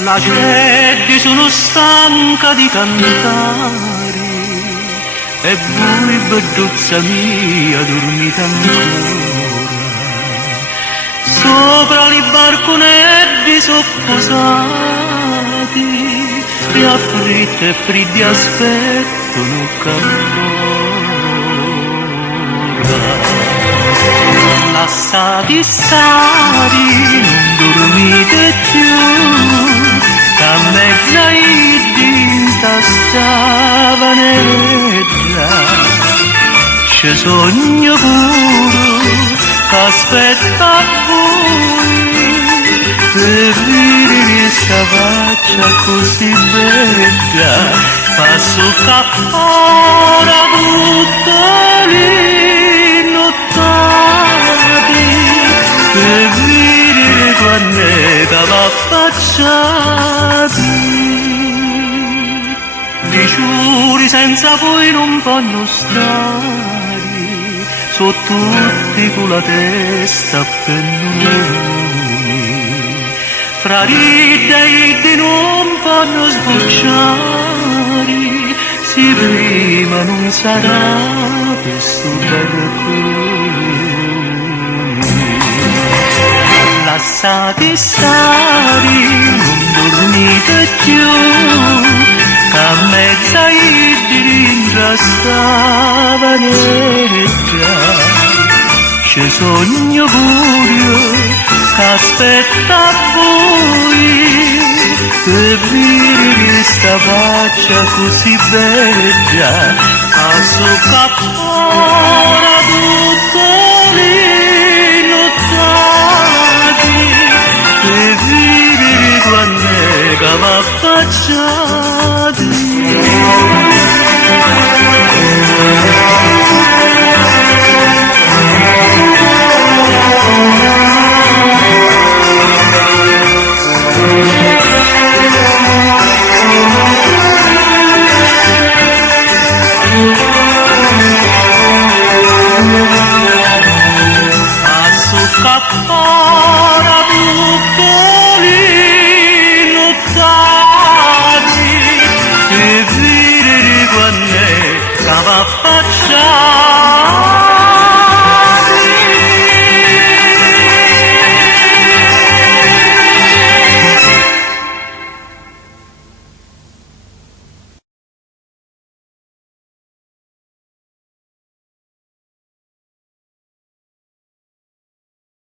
L'acetti sono stanca di cantare e voi, belluzza mia, dormite ancora. Sopra i barconetti sopposati e afflitti e freddi aspettano ancora. Lassati stati, non dormite più, a mezza idinta stavanetta c'è sogno puro che aspetta a voi per vedere sta faccia così bella. Passo cappora tutte le nottate per vedere quando è che va affacciati. I giuri senza voi non vanno stare, so tutti con la testa per noi. Fra ride e ride non vanno sbocciare, se prima non sarà questo barcone. Lassati stati, non dormite più, a mezza idinta stavanetta c'è sogno buio che aspetta a voi per vedere sta faccia così bella. Passo cappora tutte le nottate per vedere quando è che va affacciati. Passo cappora tu